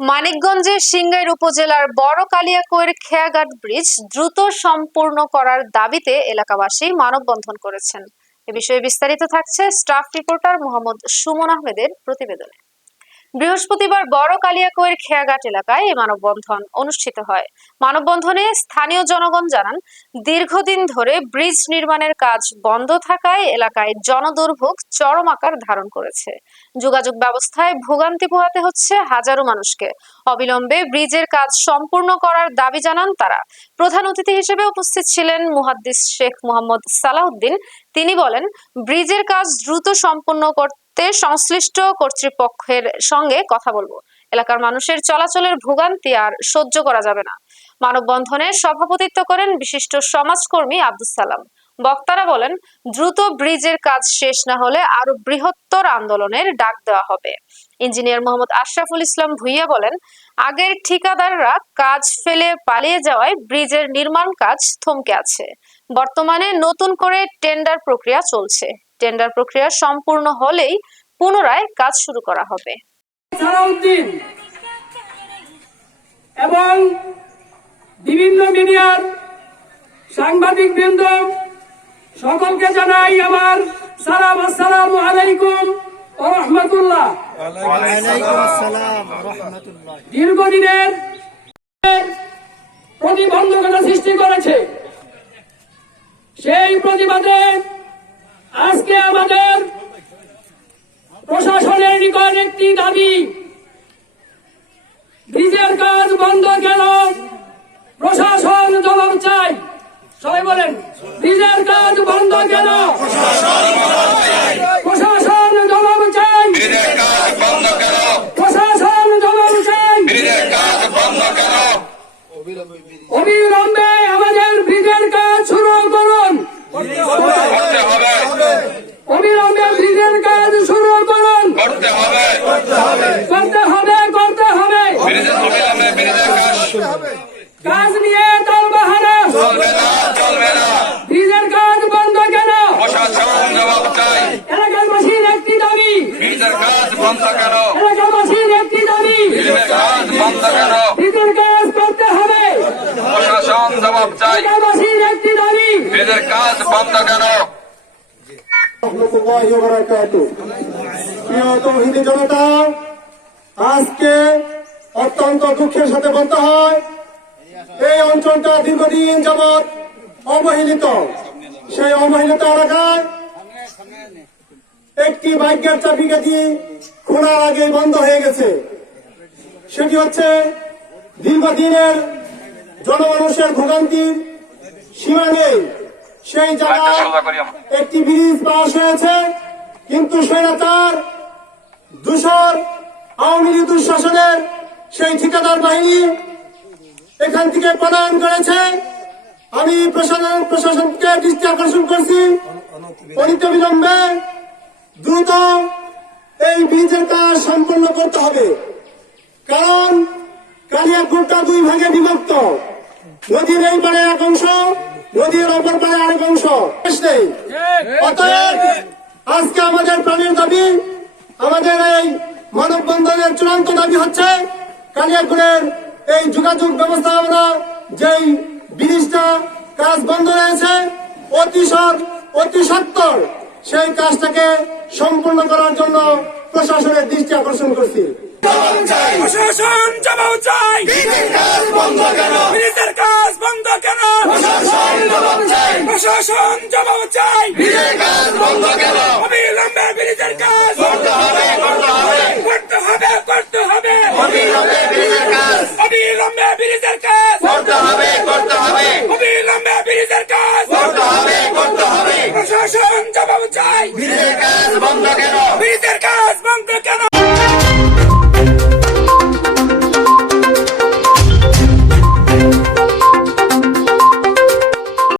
মানিকগঞ্জের সিংগাইর উপজেলার বড় কালিয়াকৈর খেয়াঘাট ব্রিজ দ্রুত সম্পূর্ণ করার দাবিতে এলাকাবাসী মানববন্ধন করেছেন। এ বিষয়ে বিস্তারিত থাকছে স্টাফ রিপোর্টার মোহাম্মদ সুমন আহমেদের প্রতিবেদনে। বৃহস্পতিবার বড় কালিয়াকৈর খেয়াঘাট এলাকায় এই মানববন্ধন অনুষ্ঠিত হয়। মানববন্ধনে স্থানীয় জনগণ জানান, দীর্ঘদিন ধরে ব্রিজ নির্মাণের কাজ বন্ধ থাকায় এলাকায় জনদুর্ভোগ চরম আকার ধারণ করেছে। যোগাযোগ ব্যবস্থায় ভোগান্তি পোহাতে হচ্ছে হাজারো মানুষকে। অবিলম্বে ব্রিজের কাজ সম্পূর্ণ করার দাবি জানান তারা। প্রধান অতিথি হিসেবে উপস্থিত ছিলেন মুহাদ্দিস শেখ মোহাম্মদ সালাউদ্দিন তিনি বলেন, ব্রিজের কাজ দ্রুত সম্পূর্ণ করতে সংশ্লিষ্ট কর্তৃপক্ষের সঙ্গে কথা বলব। এলাকার মানুষের চলাচলের ভোগান্তি আর সহ্য করা যাবে না। মানববন্ধনে সভাপতিত্ব করেন বিশিষ্ট সমাজকর্মী আব্দুল সালাম। বক্তারা বলেন, দ্রুত ব্রিজের কাজ শেষ না হলে আরও বৃহত্তর আন্দোলনের ডাক দেওয়া হবে। ইঞ্জিনিয়ার মোহাম্মদ আশরাফুল ইসলাম ভুইয়া বলেন, আগের ঠিকাদাররা কাজ ফেলে পালিয়ে যাওয়ায় ব্রিজের নির্মাণ কাজ থমকে আছে। বর্তমানে নতুন করে টেন্ডার প্রক্রিয়া চলছে। টেন্ডার প্রক্রিয়া সম্পূর্ণ হলেই পুনরায় কাজ শুরু করা হবে। এবং বিভিন্ন মিডিয়ার সাংবাদিক বৃন্দ সকলকে জানাই আমার সালাম আসসালামু আলাইকুম রহমতুল্লাহ। রহমতুল্লাহ। দীর্ঘদিনের প্রতিবন্ধকতা সৃষ্টি করেছে। সেই প্রতিবাদে আজকে আমাদের প্রশাসনের নিকট একটি দাবি। ব্রিজের কাজ বন্ধ কেন? প্রশাসন জবাব চাই। সবাই বলেন ব্রিজের কাজ বন্ধ কেন? প্রশাসন জবাব চাই। প্রশাসন জবাব চাই। অবিলম্বে আমাদের ব্রিজের কাজ শুরু করুন। করতে হবে। অবিলম্বে ব্রিজের কাজ শুরু করুন। করতে হবে। করতে হবে। করতে হবে ব্রিজের অবিলম্বে ব্রিজের কাজ। কাজ নিয়ে দল বাহানা চলবে না চলবে না। ব্রিজের কাজ বন্ধ কেন? প্রশাসন জবাব চাই। এলাকাবাসীর একটি দাবি। ব্রিজের কাজ বন্ধ করো এলাকাবাসীর একটি দাবি। ব্রিজের কাজ বন্ধ করো ব্রিজের কাজ করতে হবে। প্রশাসন জবাব চাই। এলাকাবাসীর একটি দাবি। ব্রিজের কাজ বন্ধ বারাকাতুহু। আজকে অত্যন্ত দুঃখের সাথে বলতে হয়, এই অঞ্চলটা দীর্ঘদিন যাবৎ অবহেলিত। সেই অবহেলিত এলাকায় একটি বাইকের চাবিকাঠি খোলার আগে বন্ধ হয়ে গেছে। সেটি হচ্ছে দীর্ঘদিনের জনমানুষের ভোগান্তির সীমা নেই। সেই জায়গায় একটি ব্রিজ পাশ হয়েছে কিন্তু স্বৈরাচার দূষর আওয়ামী লীগ দুঃশাসনের সেই ঠিকাদার বাহিনী এখান থেকে পলায়ন করেছে। আমি প্রশাসন প্রশাসনকে দৃষ্টি আকর্ষণ করছি। অনিত বিলম্বে দ্রুত এই ব্রিজের কাজ সম্পন্ন করতে হবে। কারণ কালিয়াকুরটা দুই ভাগে বিভক্ত। নদীর এই পারে এক অংশ নদীর অপর পারে আরেক অংশ। নেই। অতএব আজকে আমাদের প্রাণের দাবি, আমাদের এই মানববন্ধনের চূড়ান্ত দাবি হচ্ছে কালিয়াকুরের এই যোগাযোগ ব্যবস্থা আমরা যেই ব্রিজটা কাজ বন্ধ রয়েছে অতিশর অতি সত্তর, সেই কাজটাকে সম্পূর্ণ করার জন্য প্রশাসনের দৃষ্টি আকর্ষণ করছি। প্রশাসন ব্রিজের কাজ বন্ধ কেন ব্রিজের কাজ বন্ধ কেন প্রশাসন জবাব চাই প্রশাসন জবাব চাই। কাজ বন্ধ কেন? অবিলম্বে ব্রিজের কাজ করতে হবে করতে হবে। করতে হবে করতে হবে। অবিলম্বে ব্রিজের কাজ। অবিলম্বে ব্রিজের কাজ। করতে হবে করতে হবে। অবিলম্বে ব্রিজের কাজ। করতে হবে করতে হবে। প্রশাসন জবাব চাই। ব্রিজের কাজ বন্ধ কেন? ব্রিজের